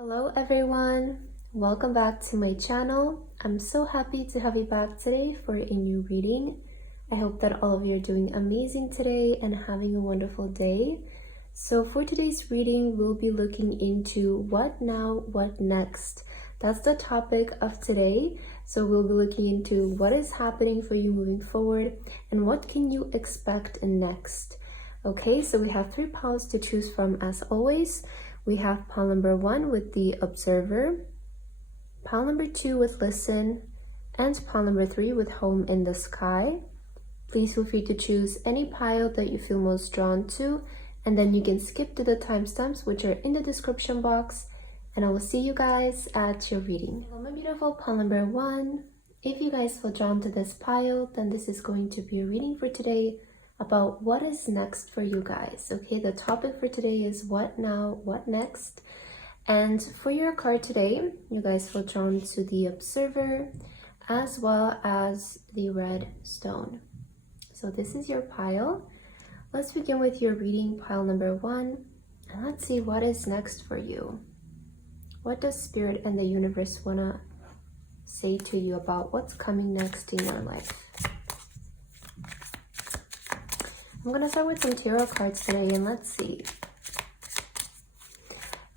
Hello everyone, welcome back to my channel. I'm so happy to have you back today for a new reading. I hope that all of you are doing amazing today and having a wonderful day. So for today's reading, we'll be looking into what now, what next. That's the topic of today. So we'll be looking into what is happening for you moving forward and what can you expect next. Okay, so we have 3 piles to choose from as always. We have pile number 1 with the observer, pile number 2 with listen, and pile number 3 with home in the sky. Please feel free to choose any pile that you feel most drawn to, and then you can skip to the timestamps which are in the description box, and I will see you guys at your reading. Hello my beautiful pile number 1. If you guys feel drawn to this pile, then this is going to be a reading for today about what is next for you guys. Okay, the topic for today is what now, what next. And for your card today, you guys feel drawn to the observer as well as the red stone. So this is your pile. Let's begin with your reading, pile number 1, and let's see what is next for you. What does Spirit and the universe want to say to you about what's coming next in your life? I'm going to start with some tarot cards today, and let's see.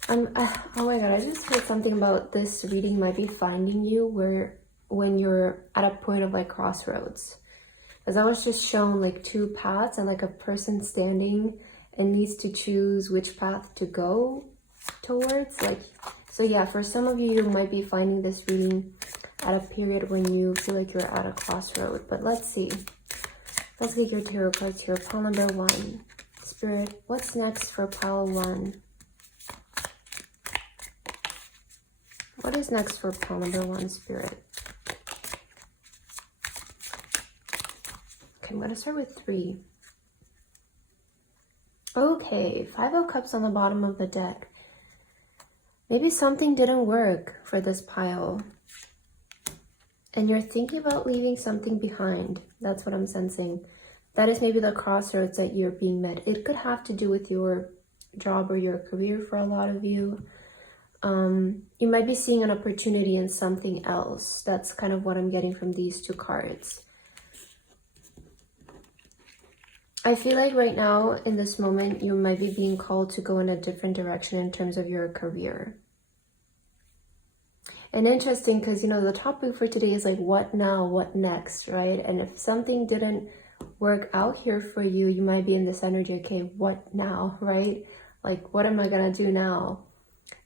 Oh my god, I just heard something about this reading might be finding you when you're at a point of like crossroads. Because I was just shown like 2 paths and like a person standing and needs to choose which path to go towards. So yeah, for some of you, you might be finding this reading at a period when you feel like you're at a crossroad. But let's see. Let's get your tarot cards here. Pile number 1. Spirit, what's next for pile 1? What is next for pile number 1, Spirit? Okay, I'm going to start with 3. Okay, 5 of Cups on the bottom of the deck. Maybe something didn't work for this pile, and you're thinking about leaving something behind. That's what I'm sensing. That is maybe the crossroads that you're being met. It could have to do with your job or your career for a lot of you. You might be seeing an opportunity in something else. That's kind of what I'm getting from these 2 cards. I feel like right now, in this moment, you might be being called to go in a different direction in terms of your career. And interesting because, you know, the topic for today is like, what now, what next, right? And if something didn't work out here for you, you might be in this energy, okay, what now, right? Like, what am I gonna do now?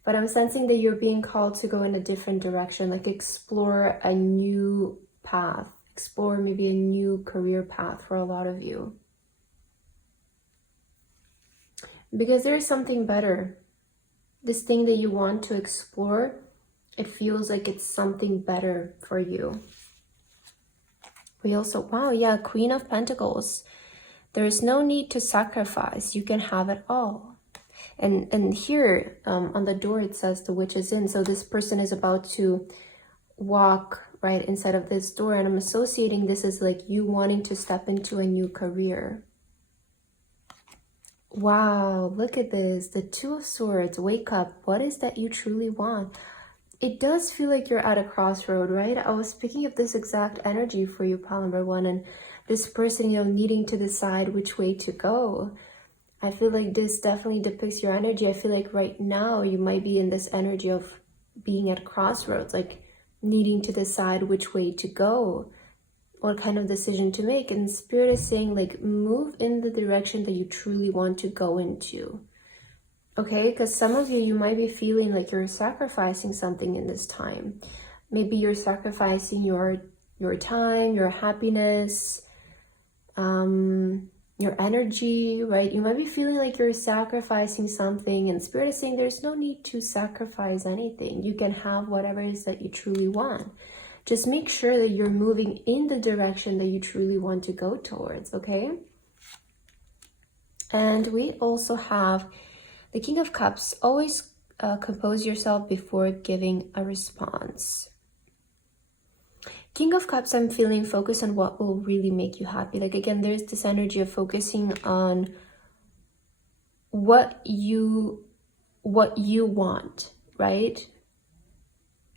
But I'm sensing that you're being called to go in a different direction, like explore a new path, explore maybe a new career path for a lot of you. Because there's something better. This thing that you want to explore, it feels like it's something better for you. We also, wow, yeah, Queen of Pentacles. There is no need to sacrifice. You can have it all. And here on the door, it says the witch is in. So this person is about to walk right inside of this door. And I'm associating this as like you wanting to step into a new career. Wow, look at this. The 2 of Swords. Wake up. What is that you truly want? It does feel like you're at a crossroad, right? I was picking up this exact energy for you, pile number 1, and this person, you know, needing to decide which way to go. I feel like this definitely depicts your energy. I feel like right now you might be in this energy of being at crossroads, like needing to decide which way to go, what kind of decision to make. And Spirit is saying, like, move in the direction that you truly want to go into. Okay, because some of you might be feeling like you're sacrificing something in this time. Maybe you're sacrificing your time, your happiness, your energy, right? You might be feeling like you're sacrificing something, and Spirit is saying there's no need to sacrifice anything. You can have whatever it is that you truly want. Just make sure that you're moving in the direction that you truly want to go towards, okay? And we also have the King of Cups. Always compose yourself before giving a response. King of Cups, I'm feeling focus on what will really make you happy. Like, again, there's this energy of focusing on what you want right?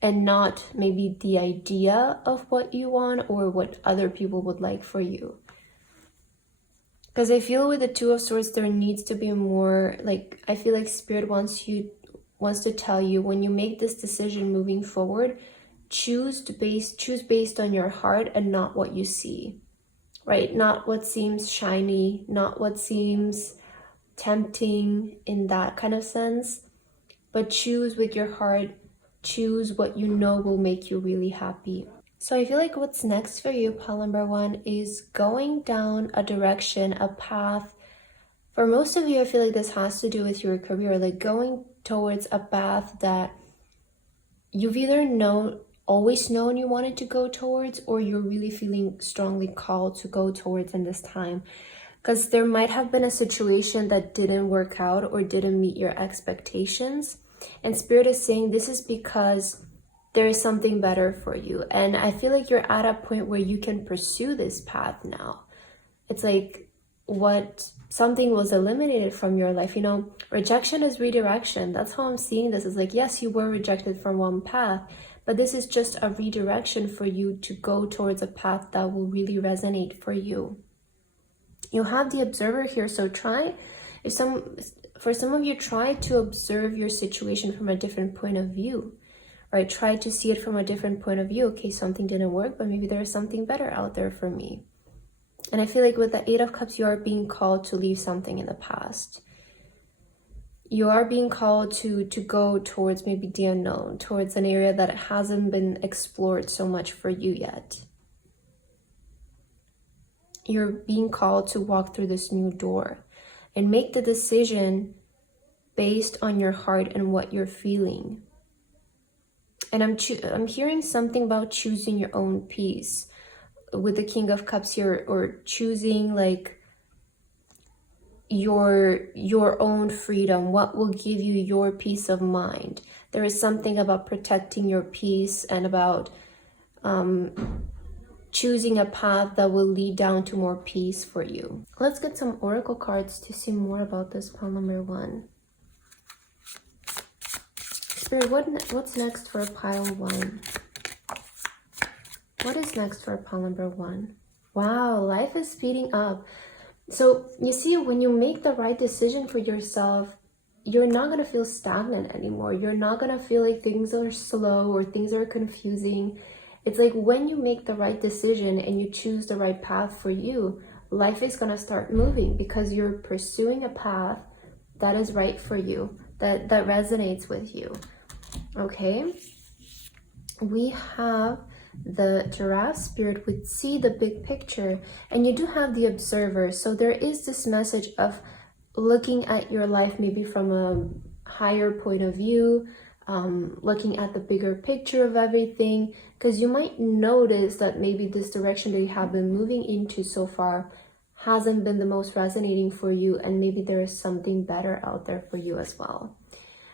And not maybe the idea of what you want or what other people would like for you. Because I feel with the Two of Swords, there needs to be more, like, I feel like Spirit wants to tell you, when you make this decision moving forward, choose based on your heart and not what you see, right? Not what seems shiny, not what seems tempting in that kind of sense, but choose with your heart. Choose what you know will make you really happy. So I feel like what's next for you, pile number 1, is going down a direction, a path. For most of you, I feel like this has to do with your career, like going towards a path that you've either always known you wanted to go towards, or you're really feeling strongly called to go towards in this time. Because there might have been a situation that didn't work out or didn't meet your expectations. And Spirit is saying this is because there is something better for you. And I feel like you're at a point where you can pursue this path now. It's like something was eliminated from your life. You know, rejection is redirection. That's how I'm seeing this. It's like, yes, you were rejected from one path, but this is just a redirection for you to go towards a path that will really resonate for you. You have the observer here, so for some of you, try to observe your situation from a different point of view, right? Try to see it from a different point of view. Okay, something didn't work, but maybe there's something better out there for me. And I feel like with the 8 of Cups, you are being called to leave something in the past. You are being called to go towards maybe the unknown, towards an area that hasn't been explored so much for you yet. You're being called to walk through this new door and make the decision based on your heart and what you're feeling. And I'm hearing something about choosing your own peace with the King of Cups here, or choosing like your own freedom, what will give you your peace of mind. There is something about protecting your peace and about choosing a path that will lead down to more peace for you. Let's get some oracle cards to see more about this pile number 1. Spirit, what's next for pile 1? What is next for pile number 1? Wow, life is speeding up. So you see, when you make the right decision for yourself, you're not going to feel stagnant anymore. You're not going to feel like things are slow or things are confusing. It's like when you make the right decision and you choose the right path for you, life is going to start moving because you're pursuing a path that is right for you, that resonates with you. Okay? We have the Giraffe Spirit would see the big picture, and you do have the Observer. So there is this message of looking at your life maybe from a higher point of view, looking at the bigger picture of everything, because you might notice that maybe this direction that you have been moving into so far hasn't been the most resonating for you, and maybe there is something better out there for you as well.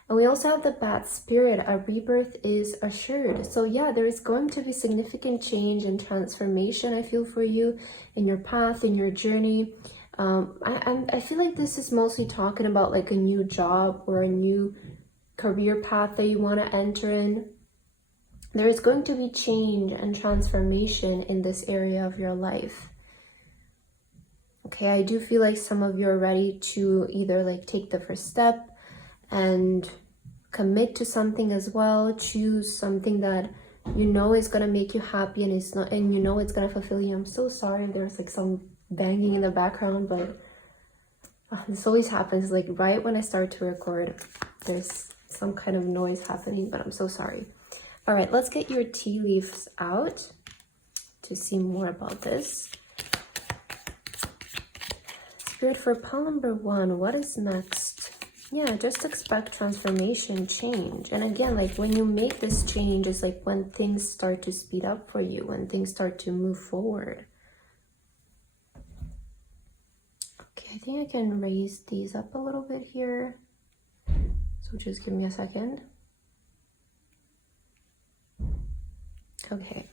And we also have the Bat Spirit. A rebirth is assured. So yeah, there is going to be significant change and transformation, I feel, for you in your path, in your journey. I feel like this is mostly talking about like a new job or a new career path that you want to enter in. There is going to be change and transformation in this area of your life. Okay, I do feel like some of you are ready to either like take the first step and commit to something as well. Choose something that you know is gonna make you happy and it's gonna fulfill you. I'm so sorry, there's like some banging in the background, but this always happens. Like right when I start to record, there's some kind of noise happening, but I'm so sorry. All right, let's get your tea leaves out to see more about this. Spirit, for pile number 1, what is next? Yeah, just expect transformation, change. And again, like when you make this change, it's like when things start to speed up for you, when things start to move forward. Okay, I think I can raise these up a little bit here. So just give me a second. Okay.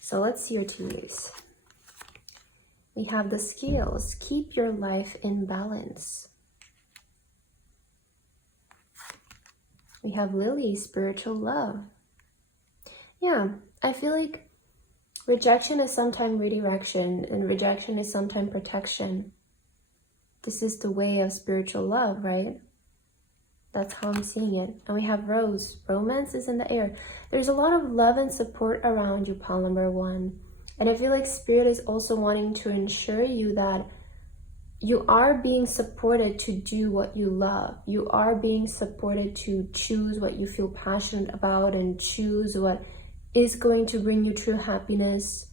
So let's see your tea leaves. We have the Scales. Keep your life in balance. We have Lily, spiritual love. Yeah, I feel like rejection is sometimes redirection, and rejection is sometimes protection. This is the way of spiritual love, right? That's how I'm seeing it. And we have Rose. Romance is in the air. There's a lot of love and support around you, pile number 1. And I feel like Spirit is also wanting to ensure you that you are being supported to do what you love. You are being supported to choose what you feel passionate about and choose what is going to bring you true happiness.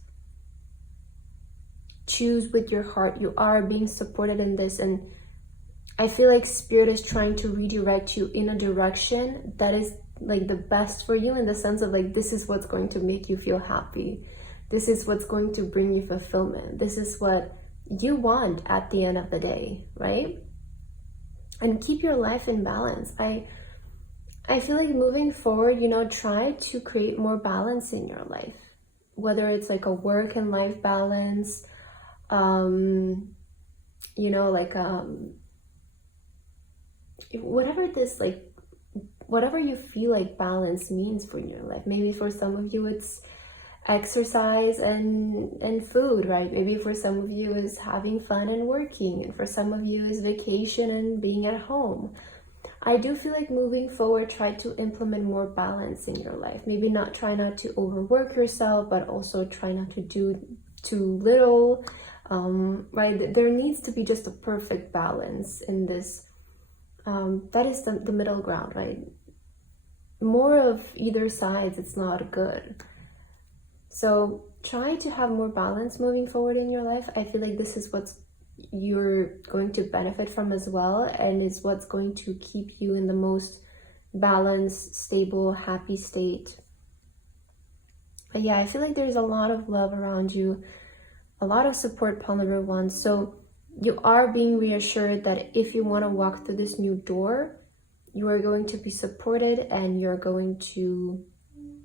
Choose with your heart. You are being supported in this, and I feel like Spirit is trying to redirect you in a direction that is like the best for you, in the sense of like, this is what's going to make you feel happy. This is what's going to bring you fulfillment. This is what you want at the end of the day, right? And keep your life in balance. I feel like moving forward, you know, try to create more balance in your life, whether it's like a work and life balance, you know, like whatever you feel like balance means for your life. Maybe for some of you it's exercise and food, right? Maybe for some of you is having fun and working, and for some of you is vacation and being at home. I do feel like moving forward, try to implement more balance in your life. Maybe try not to overwork yourself, but also try not to do too little, right? There needs to be just a perfect balance in this. That is the middle ground, right? More of either sides, it's not good. So try to have more balance moving forward in your life. I feel like this is what's you're going to benefit from as well, and is what's going to keep you in the most balanced, stable, happy state. But yeah, I feel like there's a lot of love around you, a lot of support, pile number 1. So you are being reassured that if you want to walk through this new door, you are going to be supported and you're going to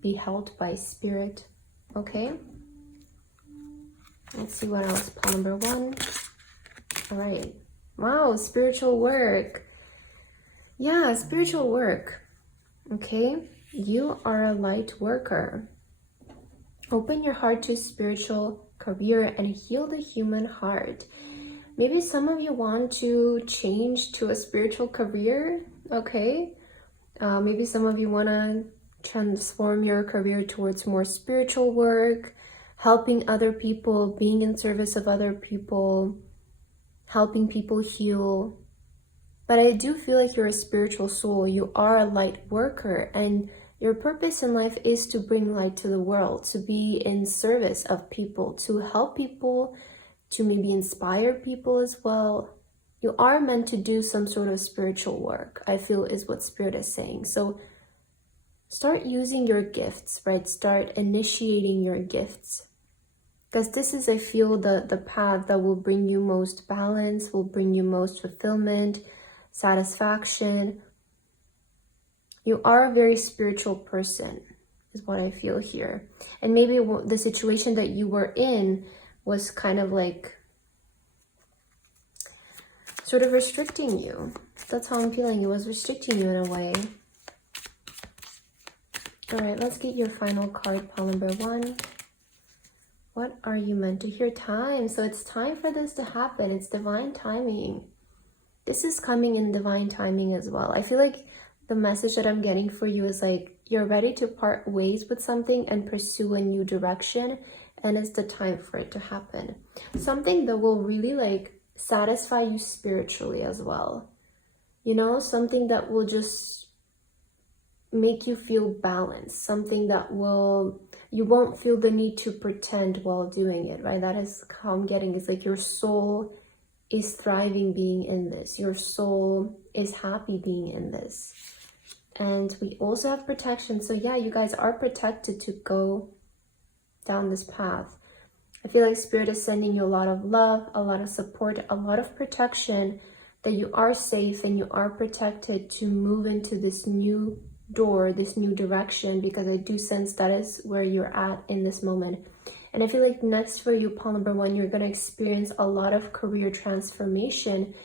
be held by Spirit. Okay? Let's see what else. Pile number 1. All right. Wow, spiritual work. Yeah, spiritual work. Okay? You are a light worker. Open your heart to spiritual career and heal the human heart. Maybe some of you want to change to a spiritual career, okay? Maybe some of you want to transform your career towards more spiritual work, helping other people, being in service of other people, helping people heal. But I do feel like you're a spiritual soul. You are a light worker, and your purpose in life is to bring light to the world, to be in service of people, to help people, to maybe inspire people as well. You are meant to do some sort of spiritual work, I feel, is what Spirit is saying. So start using your gifts, right? Start initiating your gifts. Because this is, I feel, the path that will bring you most balance, will bring you most fulfillment, satisfaction. You are a very spiritual person, is what I feel here. And maybe the situation that you were in was kind of like sort of restricting you. That's how I'm feeling. It was restricting you in a way. All right, let's get your final card, pile number 1. What are you meant to hear? Time. So it's time for this to happen. It's divine timing. This is coming in divine timing as well. I feel like the message that I'm getting for you is like, you're ready to part ways with something and pursue a new direction, and it's the time for it to happen. Something that will really like satisfy you spiritually as well. You know, something that will just make you feel balanced, something that you won't feel the need to pretend while doing it, right? That is how I'm getting. It's like your soul is thriving being in this. Your soul is happy being in this. And we also have protection. So yeah, you guys are protected to go down this path. I feel like Spirit is sending you a lot of love, a lot of support, a lot of protection, that you are safe and you are protected to move into this new door, this new direction, because I do sense that is where you're at in this moment. And I feel like next for you, pile number 1, you're going to experience a lot of career transformation.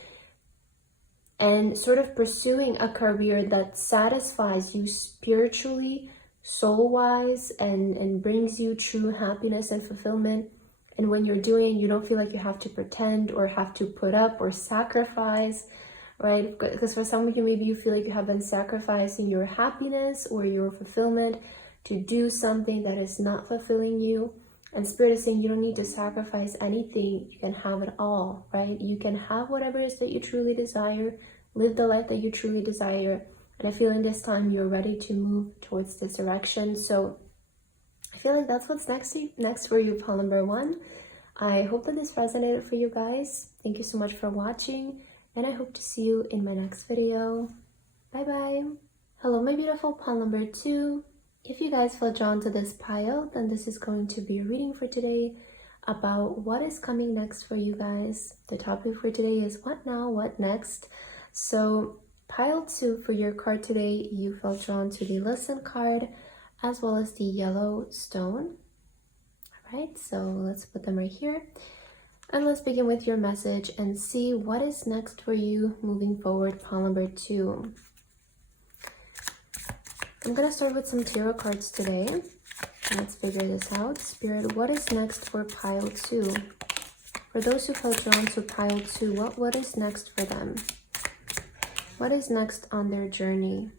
and sort of pursuing a career that satisfies you spiritually, soul-wise, and brings you true happiness and fulfillment. And when you're doing, you don't feel like you have to pretend or have to put up or sacrifice, right? Because for some of you, maybe you feel like you have been sacrificing your happiness or your fulfillment to do something that is not fulfilling you. And Spirit is saying you don't need to sacrifice anything. You can have it all, right? You can have whatever it is that you truly desire, live the life that you truly desire. And I feel in this time you're ready to move towards this direction. So I feel like that's what's next for you, pile number 1. I hope that this resonated for you guys. Thank you so much for watching, and I hope to see you in my next video. Bye bye. Hello, my beautiful pile number 2. If you guys feel drawn to this pile, then this is going to be a reading for today about what is coming next for you guys. The topic for today is what now, what next? So pile 2 for your card today, you felt drawn to the Listen card as well as the yellow stone. All right, so let's put them right here. And let's begin with your message and see what is next for you moving forward, pile number 2. I'm going to start with some tarot cards today. Let's figure this out. Spirit, what is next for pile 2? For those who felt drawn to pile 2, what is next for them? What is next on their journey?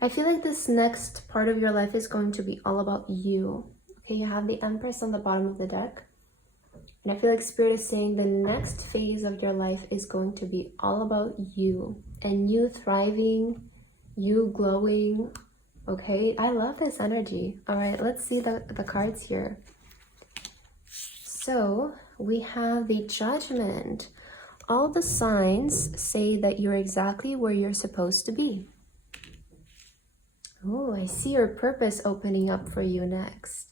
I feel like this next part of your life is going to be all about you. Okay, you have the Empress on the bottom of the deck. And I feel like Spirit is saying the next phase of your life is going to be all about you and you thriving, you glowing. Okay, I love this energy. All right, let's see the cards here. So we have the Judgment. All the signs say that you're exactly where you're supposed to be. Oh, I see your purpose opening up for you next.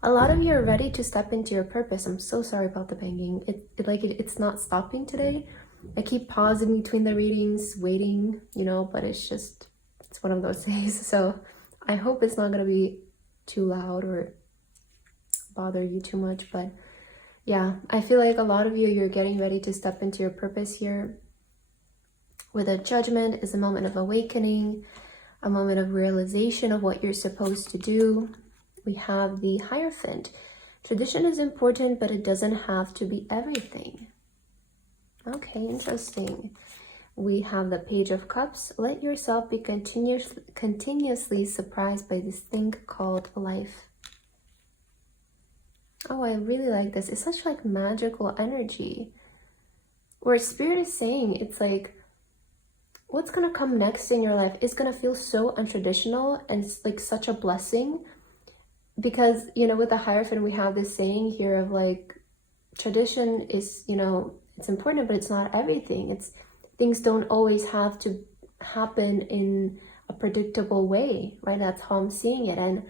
A lot of you are ready to step into your purpose. I'm so sorry about the banging. It's not stopping today. I keep pausing between the readings, waiting, but it's one of those days. So I hope it's not going to be too loud or bother you too much. But yeah, I feel like a lot of you, you're getting ready to step into your purpose here. With a Judgment is a moment of awakening, a moment of realization of what you're supposed to do. We have the Hierophant. Tradition is important, but it doesn't have to be everything. Okay, interesting. We have the Page of Cups. Let yourself be continuously surprised by this thing called life. Oh, I really like this. It's such like magical energy. Where Spirit is saying, it's like, what's gonna come next in your life is gonna feel so untraditional and it's like such a blessing. Because, with the Hierophant, we have this saying here of like, tradition is, it's important, but it's not everything. Things don't always have to happen in a predictable way, right? That's how I'm seeing it. And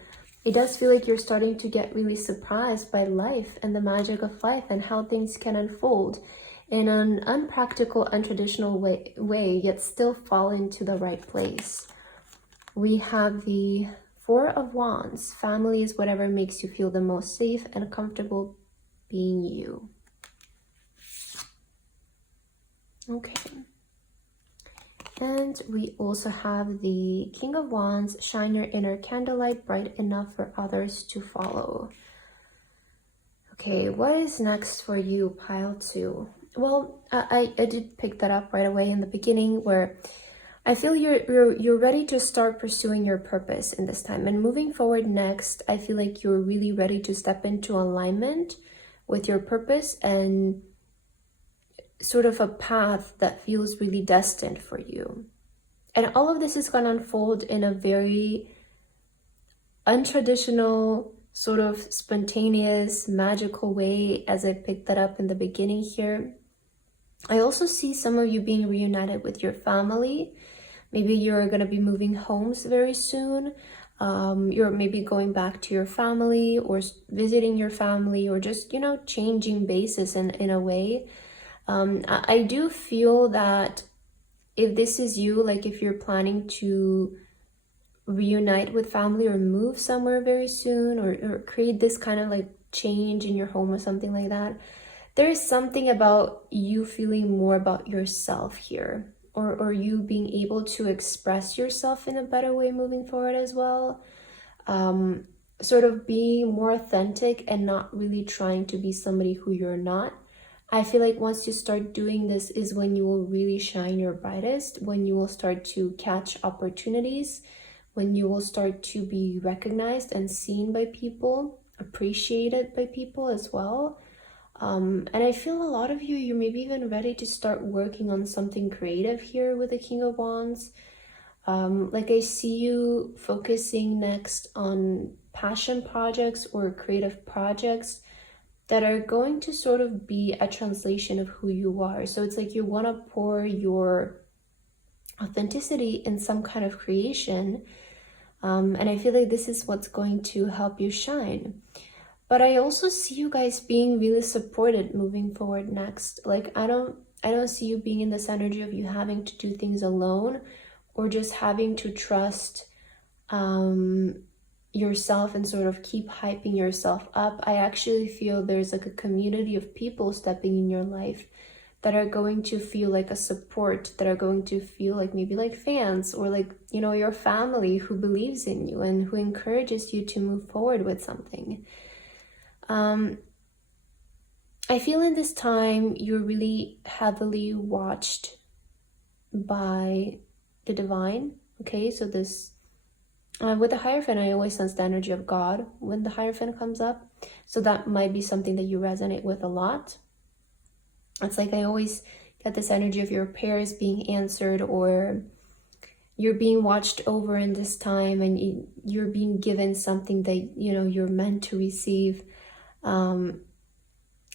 it does feel like you're starting to get really surprised by life and the magic of life and how things can unfold in an unpractical, untraditional way, yet still fall into the right place. We have the Four of Wands. Family is whatever makes you feel the most safe and comfortable being you. Okay. And we also have the King of Wands. Shine your inner candlelight bright enough for others to follow. Okay, what is next for you, pile 2? Well, I did pick that up right away in the beginning, where I feel you're ready to start pursuing your purpose in this time. And moving forward next, I feel like you're really ready to step into alignment with your purpose and sort of a path that feels really destined for you. And all of this is going to unfold in a very untraditional, sort of spontaneous, magical way, as I picked that up in the beginning here. I also see some of you being reunited with your family. Maybe you're going to be moving homes very soon. You're maybe going back to your family or visiting your family, or just, changing bases in a way. I do feel that if this is you, like if you're planning to reunite with family or move somewhere very soon, or create this kind of like change in your home or something like that, there is something about you feeling more about yourself here, or you being able to express yourself in a better way moving forward as well. Sort of being more authentic and not really trying to be somebody who you're not. I feel like once you start doing this is when you will really shine your brightest, when you will start to catch opportunities, when you will start to be recognized and seen by people, appreciated by people as well. And I feel a lot of you're maybe even ready to start working on something creative here with the King of Wands. Like I see you focusing next on passion projects or creative projects that are going to sort of be a translation of who you are. So it's like you want to pour your authenticity in some kind of creation. And I feel like this is what's going to help you shine. But I also see you guys being really supported moving forward next. Like I don't see you being in this energy of you having to do things alone, or just having to trust yourself and sort of keep hyping yourself up. I actually feel there's like a community of people stepping in your life that are going to feel like a support, that are going to feel like maybe like fans, or like, you know, your family who believes in you and who encourages you to move forward with something. I feel in this time you're really heavily watched by the divine. Okay, so this with the Hierophant, I always sense the energy of God when the Hierophant comes up, so that might be something that you resonate with a lot. It's like I always get this energy of your prayers being answered, or you're being watched over in this time, and you're being given something that, you know, you're meant to receive.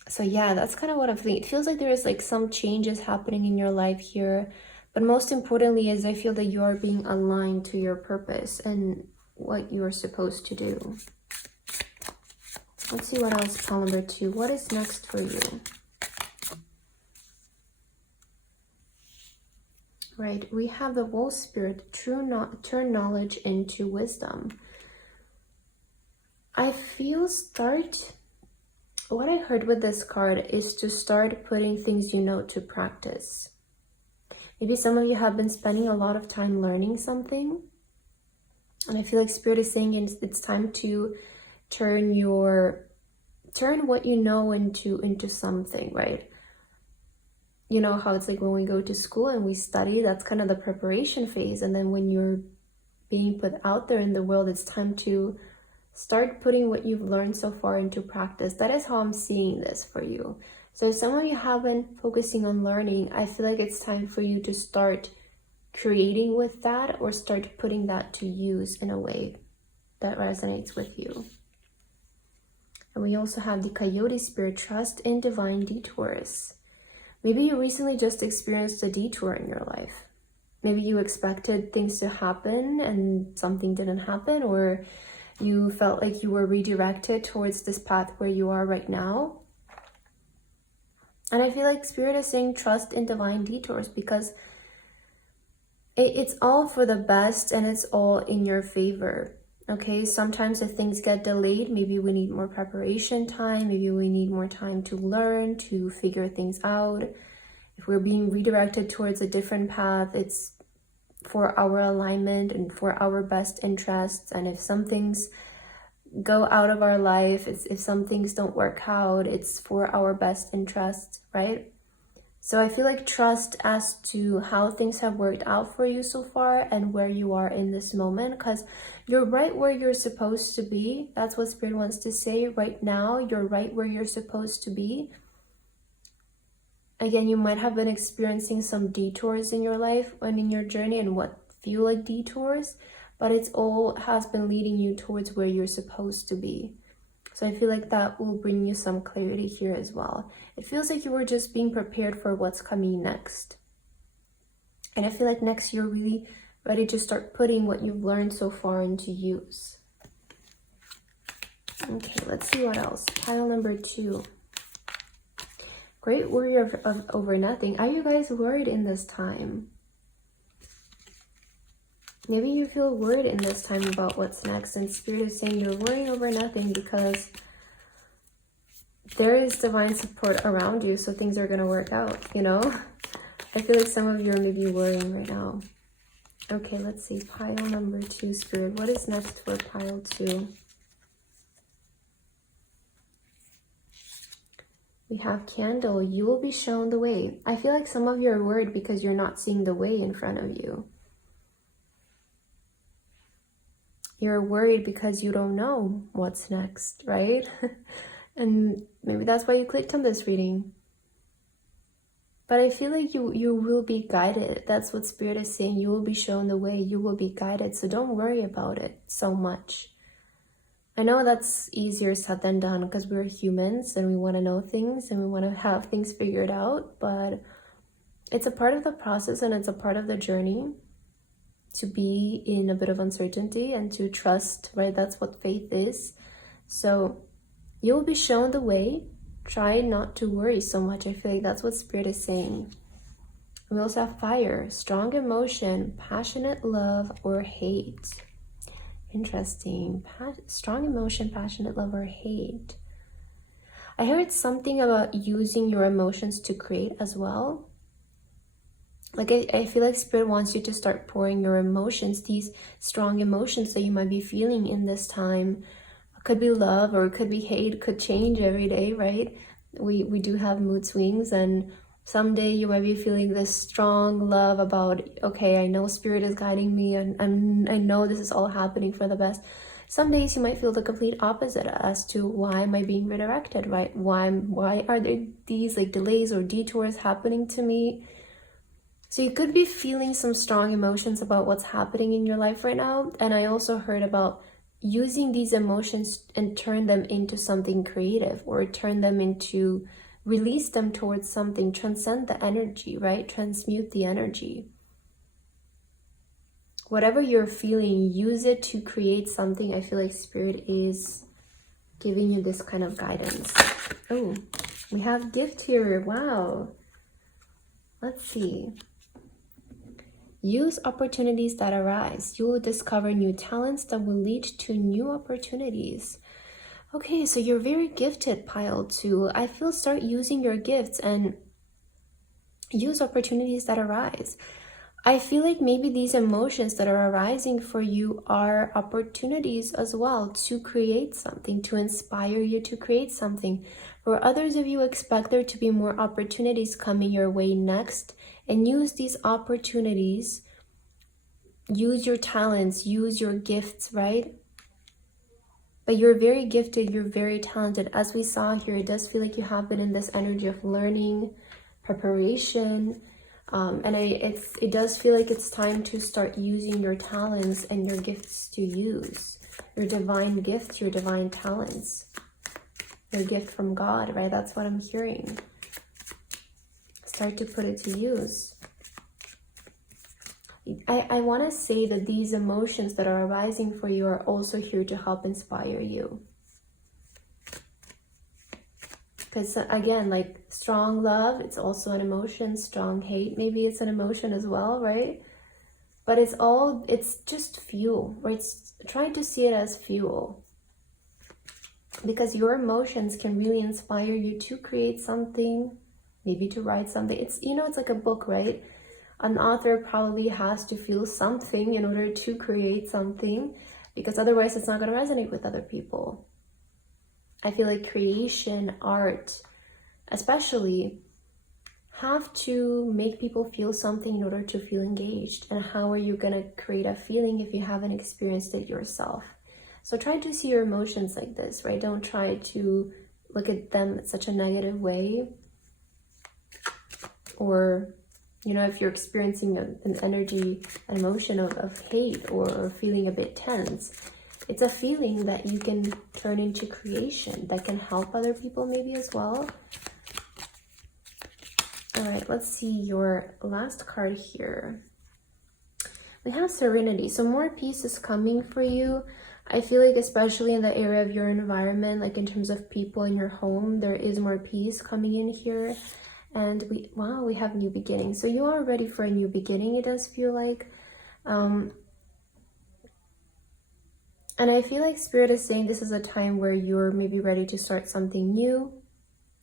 So yeah, that's kind of what I'm feeling. It feels like there is like some changes happening in your life here. But most importantly is I feel that you are being aligned to your purpose and what you are supposed to do. Let's see what else, pile number 2. What is next for you? Right, we have the Wolf Spirit, turn knowledge into wisdom. I feel what I heard with this card is to start putting things you know to practice. Maybe some of you have been spending a lot of time learning something, and I feel like Spirit is saying it's time to turn what you know into something, right? You know how it's like when we go to school and we study, that's kind of the preparation phase, and then when you're being put out there in the world, it's time to start putting what you've learned so far into practice. That is how I'm seeing this for you. So if some of you have been focusing on learning, I feel like it's time for you to start creating with that, or start putting that to use in a way that resonates with you. And we also have the Coyote Spirit, trust in divine detours. Maybe you recently just experienced a detour in your life. Maybe you expected things to happen and something didn't happen, or you felt like you were redirected towards this path where you are right now. And I feel like Spirit is saying trust in divine detours, because it's all for the best and it's all in your favor. Okay, sometimes if things get delayed, maybe we need more preparation time, maybe we need more time to learn, to figure things out. If we're being redirected towards a different path, it's for our alignment and for our best interests. And if some things go out of our life, if some things don't work out, it's for our best interests, right? So I feel like trust as to how things have worked out for you so far and where you are in this moment, because you're right where you're supposed to be. That's what Spirit wants to say right now. You're right where you're supposed to be. Again, you might have been experiencing some detours in your life and in your journey, and what feel like detours, but it's all has been leading you towards where you're supposed to be. So I feel like that will bring you some clarity here as well. It feels like you were just being prepared for what's coming next. And I feel like next you're really ready to start putting what you've learned so far into use. Okay, let's see what else. Pile number 2. Great Warrior of over nothing. Are you guys worried in this time? Maybe you feel worried in this time about what's next, and Spirit is saying you're worrying over nothing because there is divine support around you, so things are going to work out, you know? I feel like some of you are maybe worrying right now. Okay, let's see. Pile number 2, Spirit. What is next for pile 2? We have Candle. You will be shown the way. I feel like some of you are worried because you're not seeing the way in front of you. You're worried because you don't know what's next, right? And maybe that's why you clicked on this reading. But I feel like you will be guided. That's what Spirit is saying. You will be shown the way. You will be guided. So don't worry about it so much. I know that's easier said than done because we're humans and we want to know things and we want to have things figured out. But it's a part of the process and it's a part of the journey to be in a bit of uncertainty and to trust, right? That's what faith is. So you will be shown the way. Try not to worry so much. I feel like that's what Spirit is saying. We also have Fire, strong emotion, passionate love or hate. Interesting. Strong emotion, passionate love or hate. I heard something about using your emotions to create as well. Like I feel like Spirit wants you to start pouring your emotions, these strong emotions that you might be feeling in this time. It could be love or it could be hate, could change every day, right? We do have mood swings, and someday you might be feeling this strong love about, okay, I know Spirit is guiding me and I know this is all happening for the best. Some days you might feel the complete opposite as to why am I being redirected, right? Why are there these like delays or detours happening to me? So you could be feeling some strong emotions about what's happening in your life right now. And I also heard about using these emotions and turn them into something creative, or turn them into, release them towards something, transcend the energy, right? Transmute the energy. Whatever you're feeling, use it to create something. I feel like Spirit is giving you this kind of guidance. Oh, we have gift here. Wow. Let's see. Use opportunities that arise. You will discover new talents that will lead to new opportunities. Okay, so you're very gifted, pile 2. I feel start using your gifts and use opportunities that arise. I feel like maybe these emotions that are arising for you are opportunities as well to create something, to inspire you to create something. For others of you, expect there to be more opportunities coming your way next, and use these opportunities. Use your talents, use your gifts, right? But you're very gifted, you're very talented. As we saw here, it does feel like you have been in this energy of learning, preparation, and it does feel like it's time to start using your talents and your gifts to use. Your divine gifts, your divine talents. Your gift from God, right? That's what I'm hearing. Start to put it to use. I want to say that these emotions that are arising for you are also here to help inspire you. Because again, like strong love, it's also an emotion. Strong hate, maybe it's an emotion as well, right? But it's just fuel, right? Try to see it as fuel. Because your emotions can really inspire you to create something, maybe to write something. It's, you know, it's like a book, right? An author probably has to feel something in order to create something, because otherwise it's not going to resonate with other people. I feel like creation, art, especially, have to make people feel something in order to feel engaged. And how are you going to create a feeling if you haven't experienced it yourself? So try to see your emotions like this, right? Don't try to look at them in such a negative way. Or, you know, if you're experiencing an energy, an emotion of hate or feeling a bit tense, it's a feeling that you can turn into creation that can help other people maybe as well. All right, let's see your last card here. We have Serenity. So more peace is coming for you. I feel like especially in the area of your environment, like in terms of people in your home, there is more peace coming in here. And we have new beginnings. So you are ready for a new beginning, it does feel like. And I feel like Spirit is saying this is a time where you're maybe ready to start something new.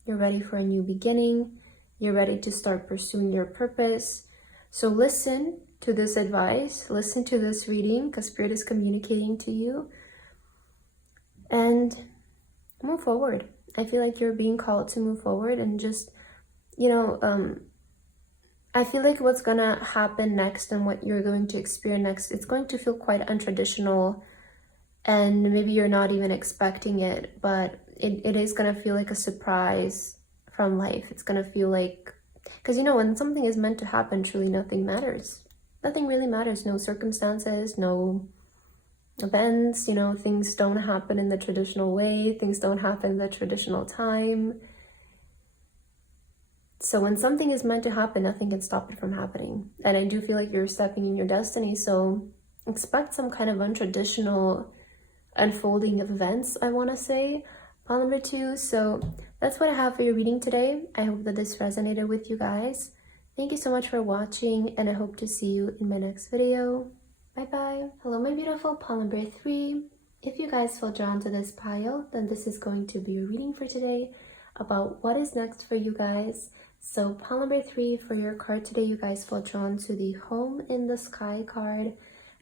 You're ready for a new beginning. You're ready to start pursuing your purpose. So listen to this advice, listen to this reading, because Spirit is communicating to you, and move forward. I feel like you're being called to move forward and just, I feel like what's gonna happen next and what you're going to experience next, it's going to feel quite untraditional, and maybe you're not even expecting it, but it is gonna feel like a surprise from life. It's gonna feel like, because when something is meant to happen, truly nothing matters. Nothing really matters. No circumstances, no events, things don't happen in the traditional way. Things don't happen in the traditional time. So when something is meant to happen, nothing can stop it from happening. And I do feel like you're stepping in your destiny. So expect some kind of untraditional unfolding of events, I want to say. Pile number 2. So that's what I have for your reading today. I hope that this resonated with you guys. Thank you so much for watching, and I hope to see you in my next video. Bye bye. Hello, my beautiful pile number 3. If you guys feel drawn to this pile, then this is going to be a reading for today about what is next for you guys. So pile number 3 for your card today, you guys feel drawn to the Home in the Sky card,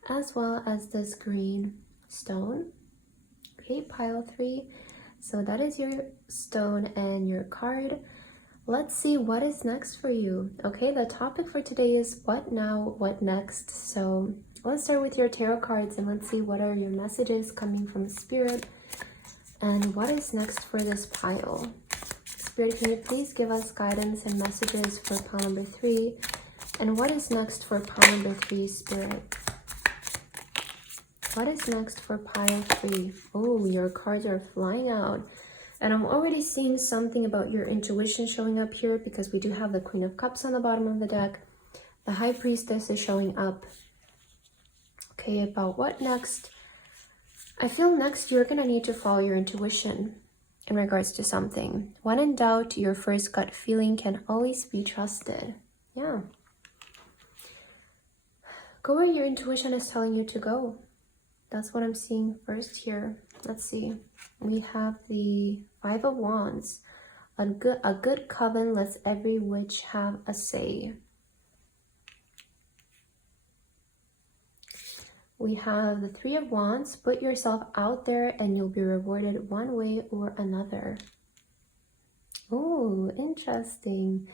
as well as this green stone. Okay, pile 3. So that is your stone and your card. Let's see what is next for you. Okay, the topic for today is what now, what next. So let's start with your tarot cards and let's see what are your messages coming from Spirit and what is next for this pile. Spirit, can you please give us guidance and messages for pile number 3? And what is next for pile number 3, Spirit? What is next for pile 3? Oh, your cards are flying out. And I'm already seeing something about your intuition showing up here, because we do have the Queen of Cups on the bottom of the deck. The High Priestess is showing up. Okay, about what next? I feel next you're going to need to follow your intuition in regards to something. When in doubt, your first gut feeling can always be trusted. Yeah. Go where your intuition is telling you to go. That's what I'm seeing first here. Let's see. We have the 5 of Wands. A good coven lets every witch have a say. We have the 3 of Wands. Put yourself out there and you'll be rewarded one way or another. Oh, interesting.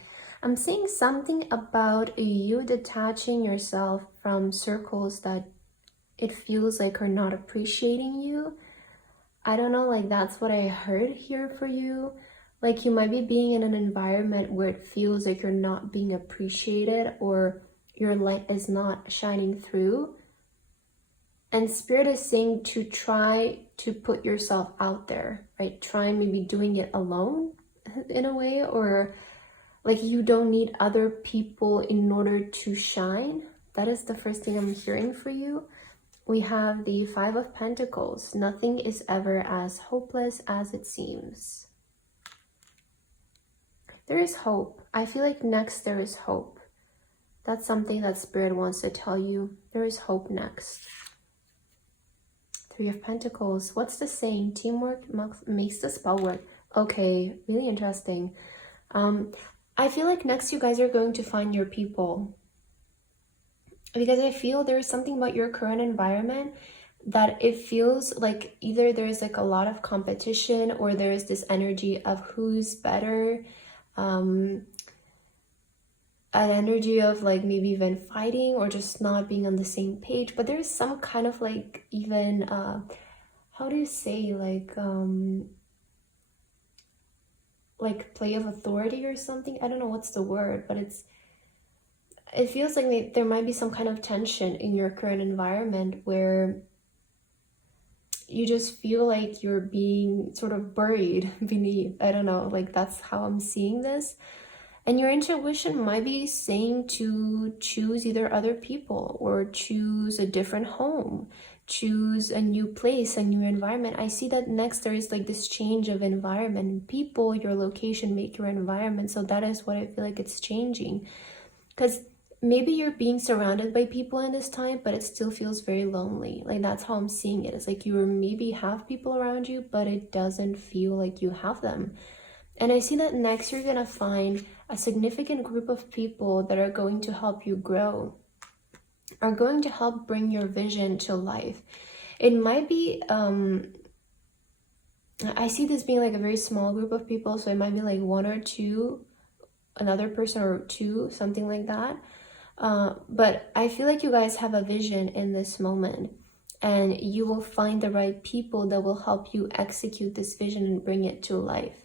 I'm seeing something about you detaching yourself from circles that it feels like are not appreciating you. I don't know, like that's what I heard here for you. Like you might be being in an environment where it feels like you're not being appreciated or your light is not shining through. And Spirit is saying to try to put yourself out there, right? Try maybe doing it alone in a way, or like you don't need other people in order to shine. That is the first thing I'm hearing for you. We have the 5 of Pentacles. Nothing is ever as hopeless as it seems. There is hope. I feel like next there is hope. That's something that Spirit wants to tell you. There is hope next. 3 of Pentacles. What's the saying? Teamwork makes the spell work. Okay, really interesting. I feel like next you guys are going to find your people. Because I feel there's something about your current environment that it feels like either there's like a lot of competition or there's this energy of who's better. An energy of like maybe even fighting or just not being on the same page. But there's some kind of like even, how do you say, like play of authority or something? I don't know what's the word, but it feels like there might be some kind of tension in your current environment where you just feel like you're being sort of buried beneath. I don't know, like that's how I'm seeing this. And your intuition might be saying to choose either other people or choose a different home, choose a new place, a new environment. I see that next there is like this change of environment, and people, your location make your environment. So that is what I feel like it's changing. Because maybe you're being surrounded by people in this time, but it still feels very lonely. Like that's how I'm seeing it. It's like you maybe have people around you, but it doesn't feel like you have them. And I see that next you're going to find a significant group of people that are going to help you grow, are going to help bring your vision to life. It might be, I see this being like a very small group of people. So it might be like one or two, another person or two, something like that. But I feel like you guys have a vision in this moment, and you will find the right people that will help you execute this vision and bring it to life.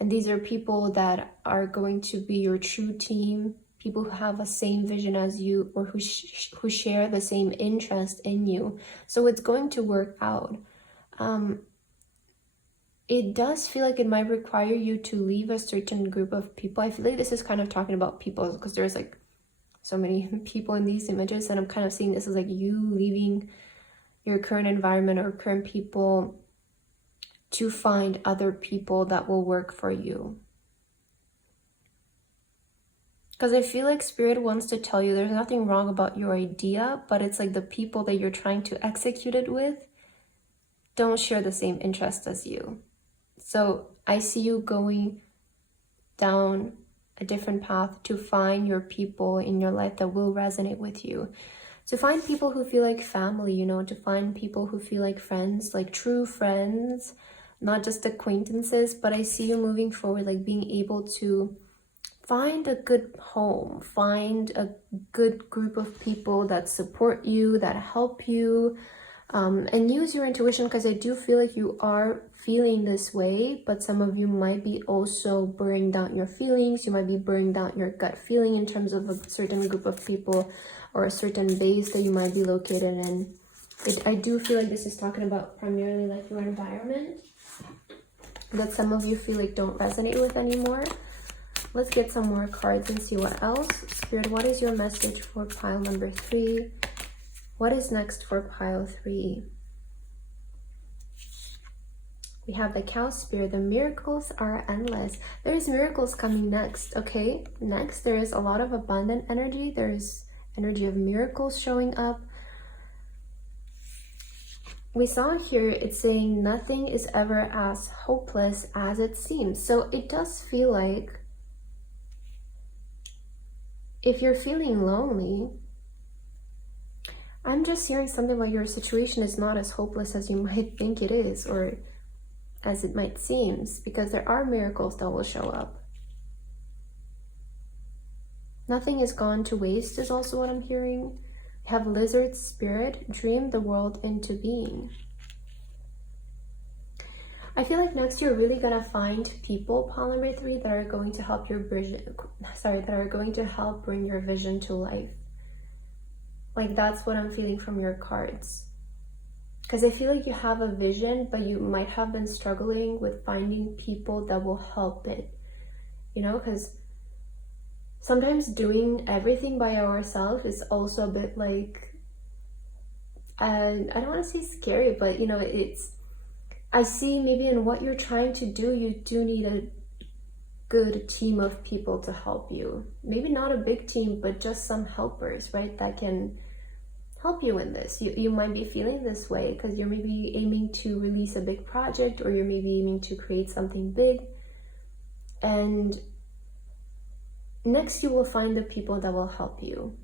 And these are people that are going to be your true team, people who have the same vision as you, or who share the same interest in you. So it's going to work out. It does feel like it might require you to leave a certain group of people. I feel like this is kind of talking about people, because there's like so many people in these images, and I'm kind of seeing this as like you leaving your current environment or current people to find other people that will work for you. Because I feel like Spirit wants to tell you there's nothing wrong about your idea, but it's like the people that you're trying to execute it with don't share the same interest as you. So I see you going down a different path to find your people in your life that will resonate with you. To find people who feel like family, you know, to find people who feel like friends, like true friends, not just acquaintances. But I see you moving forward, like being able to find a good home, find a good group of people that support you, that help you, and use your intuition, because I do feel like you are feeling this way, but some of you might be also burning down your feelings. You might be burning down your gut feeling in terms of a certain group of people or a certain base that you might be located in. I do feel like this is talking about primarily like your environment that some of you feel like don't resonate with anymore. Let's get some more cards and see what else. Spirit, what is your message for pile number 3? What is next for pile 3? We have the Cow Spirit. The miracles are endless. There's miracles coming next, okay? Next, there is a lot of abundant energy. There's energy of miracles showing up. We saw here, it's saying nothing is ever as hopeless as it seems. So it does feel like if you're feeling lonely, I'm just hearing something about your situation is not as hopeless as you might think it is, or as it might seem, because there are miracles that will show up. Nothing is gone to waste is also what I'm hearing. We have Lizard Spirit, dream the world into being. I feel like next you're really gonna find people, pile number 3, that are going to help your vision, that are going to help bring your vision to life. Like that's what I'm feeling from your cards. Because I feel like you have a vision, but you might have been struggling with finding people that will help it. You know, because sometimes doing everything by ourselves is also a bit like, I don't want to say scary, but you know, I see maybe in what you're trying to do, you do need a good team of people to help you. Maybe not a big team, but just some helpers, right? That can help you in this. You might be feeling this way because you're maybe aiming to release a big project, or you're maybe aiming to create something big. And next you will find the people that will help you,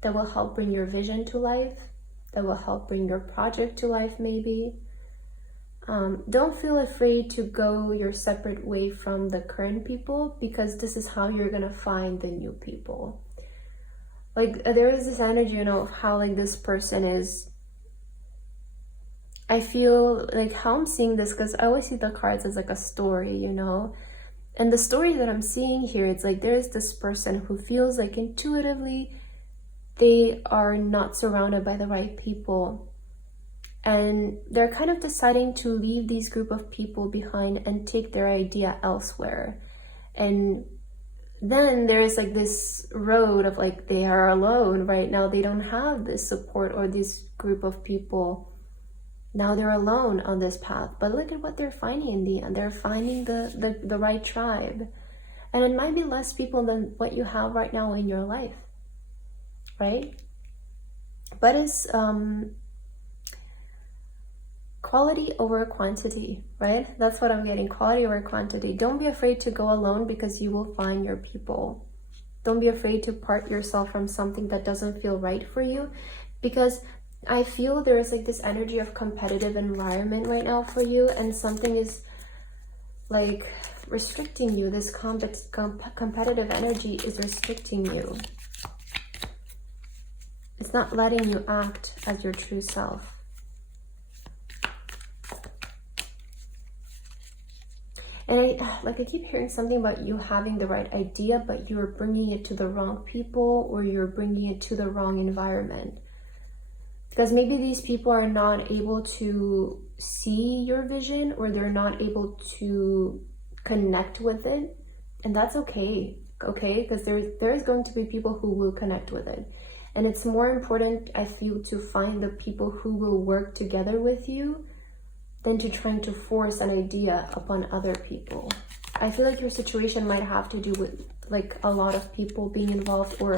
that will help bring your vision to life, that will help bring your project to life maybe. Don't feel afraid to go your separate way from the current people, because this is how you're gonna find the new people. Like there is this energy, you know, of how like this person is. I feel like how I'm seeing this, because I always see the cards as like a story, you know. And the story that I'm seeing here, it's like there's this person who feels like intuitively they are not surrounded by the right people. And they're kind of deciding to leave these group of people behind and take their idea elsewhere. And then there's like this road of like they are alone right now. They don't have this support or this group of people. Now they're alone on this path. But look at what they're finding in the end. They're finding the right tribe. And it might be less people than what you have right now in your life, right? But it's quality over quantity, right? That's what I'm getting, quality over quantity. Don't be afraid to go alone because you will find your people. Don't be afraid to part yourself from something that doesn't feel right for you, because I feel there is like this energy of competitive environment right now for you, and something is like restricting you. This competitive energy is restricting you. It's not letting you act as your true self. And I keep hearing something about you having the right idea, but you're bringing it to the wrong people, or you're bringing it to the wrong environment. Because maybe these people are not able to see your vision, or they're not able to connect with it. And that's okay, okay? Because there's going to be people who will connect with it. And it's more important, I feel, to find the people who will work together with you than to trying to force an idea upon other people. I feel like your situation might have to do with like a lot of people being involved, or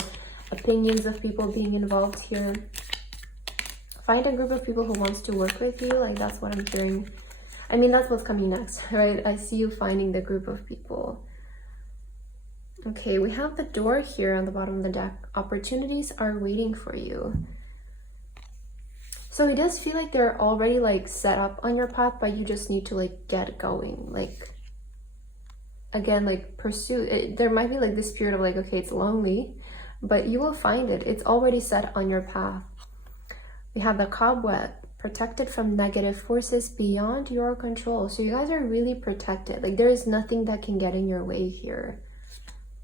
opinions of people being involved here. Find a group of people who wants to work with you. Like, that's what I'm hearing. I mean, that's what's coming next, right? I see you finding the group of people. Okay, we have the door here on the bottom of the deck. Opportunities are waiting for you. So it does feel like they're already like set up on your path, but you just need to like get going. Like, again, like pursue it. There might be like this period of like, okay, it's lonely, but you will find it. It's already set on your path. We have the cobweb, protected from negative forces beyond your control. So you guys are really protected. Like, there is nothing that can get in your way here.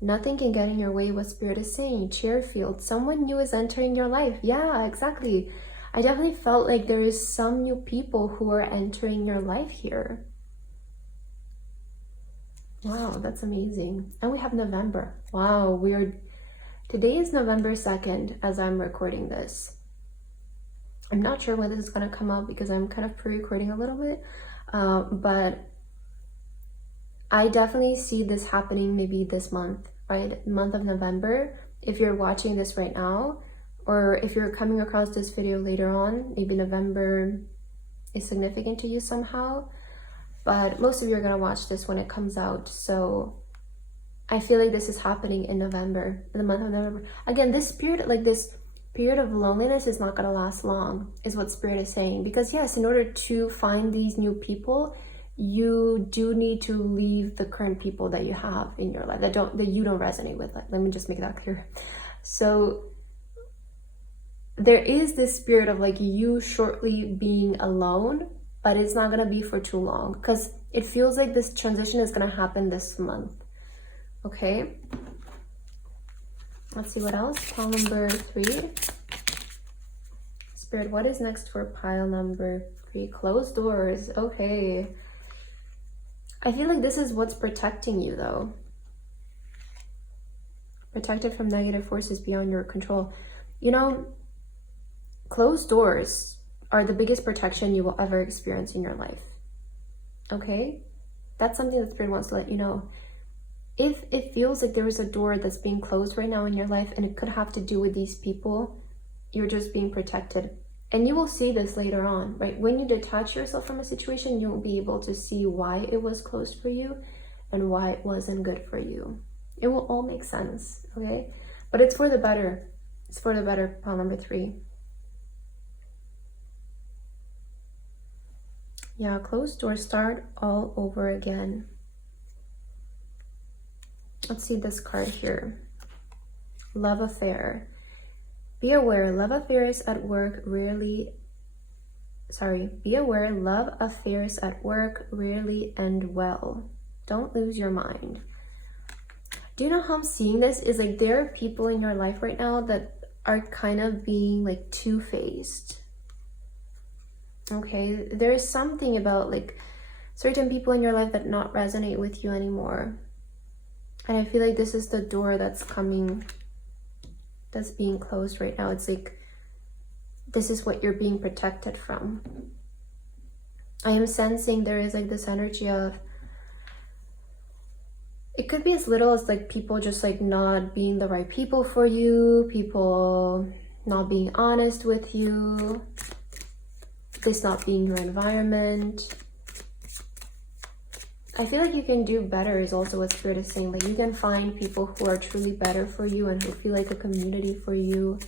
Nothing can get in your way. What Spirit is saying, Chairfield, someone new is entering your life. Yeah, exactly. I definitely felt like there is some new people who are entering your life here. Wow, that's amazing. And we have November. Wow, today is November 2nd as I'm recording this. I'm not sure when this is going to come out because I'm kind of pre-recording a little bit, but I definitely see this happening maybe this month, right? Month of November. If you're watching this right now, or if you're coming across this video later on, maybe November is significant to you somehow, but most of you are going to watch this when it comes out. So I feel like this is happening in November, in the month of November. Again, this period, like this period of loneliness is not going to last long, is what Spirit is saying. Because yes, in order to find these new people, you do need to leave the current people that you have in your life that you don't resonate with. Like, let me just make that clear. So there is this spirit of like you shortly being alone, but it's not going to be for too long, because it feels like this transition is going to happen this month. Okay, let's see what else. Pile number 3. Spirit, what is next for pile number 3? Closed doors. Okay, I feel like this is what's protecting you though. Protected from negative forces beyond your control. You know, closed doors are the biggest protection you will ever experience in your life. Okay? That's something that Spirit wants to let you know. If it feels like there is a door that's being closed right now in your life, and it could have to do with these people, you're just being protected. And you will see this later on, right? When you detach yourself from a situation, you'll be able to see why it was closed for you and why it wasn't good for you. It will all make sense, okay? But it's for the better. It's for the better, pile number 3. Yeah, closed doors, start all over again. Let's see this card here. Love affair. Be aware, love affairs at work rarely end well. Don't lose your mind. Do you know how I'm seeing this? Is like there are people in your life right now that are kind of being like two-faced. Okay, there is something about like certain people in your life that not resonate with you anymore. And I feel like this is the door that's coming, that's being closed right now. It's like, this is what you're being protected from. I am sensing there is like this energy of, it could be as little as like people just like not being the right people for you, people not being honest with you. this not being your environment. I feel like you can do better is also what Spirit is saying. Like you can find people who are truly better for you and who feel like a community for you.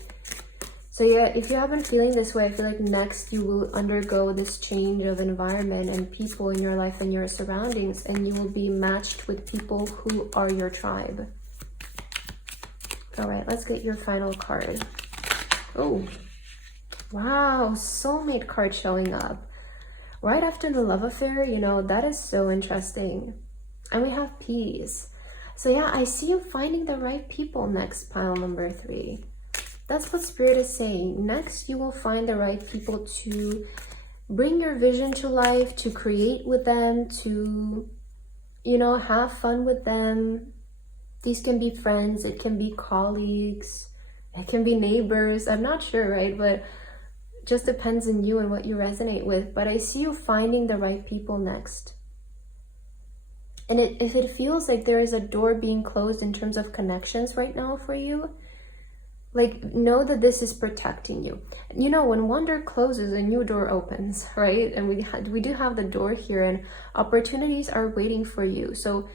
So yeah, if you have been feeling this way, I feel like next you will undergo this change of environment and people in your life and your surroundings, and you will be matched with people who are your tribe. All right, let's get your final card. Oh, wow, soulmate card showing up. Right after the love affair, you know, that is so interesting. And we have peace. So yeah, I see you finding the right people next, pile number 3. That's what Spirit is saying. Next, you will find the right people to bring your vision to life, to create with them, to, you know, have fun with them. These can be friends, it can be colleagues, it can be neighbors. I'm not sure, right? But just depends on you and what you resonate with. But I see you finding the right people next. And if it feels like there is a door being closed in terms of connections right now for you, like know that this is protecting you. You know, when one door closes, a new door opens, right? And we do have the door here, and opportunities are waiting for you. So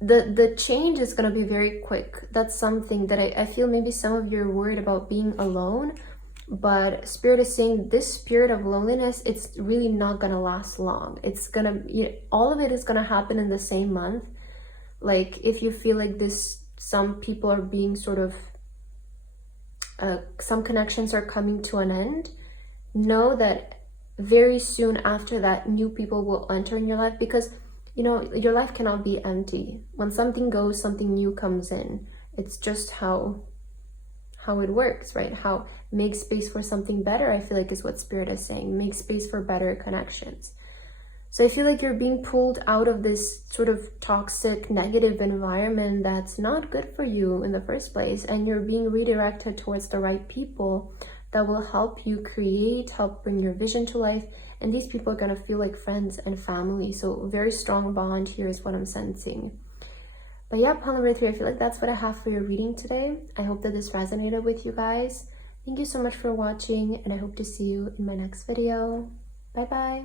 the change is going to be very quick. That's something that I feel maybe some of you are worried about being alone. But Spirit is saying this spirit of loneliness, it's really not gonna last long. It's gonna, all of it is gonna happen in the same month. Like if you feel like this, some people are being sort of, some connections are coming to an end, know that very soon after that, new people will enter in your life, because, you know, your life cannot be empty. When something goes, something new comes in. It's just how it works, right? How make space for something better, I feel like is what Spirit is saying. Make space for better connections. So I feel like you're being pulled out of this sort of toxic, negative environment that's not good for you in the first place, and you're being redirected towards the right people that will help you create, help bring your vision to life. And these people are going to feel like friends and family. So a very strong bond here is what I'm sensing. But yeah, pile number 3, I feel like that's what I have for your reading today. I hope that this resonated with you guys. Thank you so much for watching, and I hope to see you in my next video. Bye bye.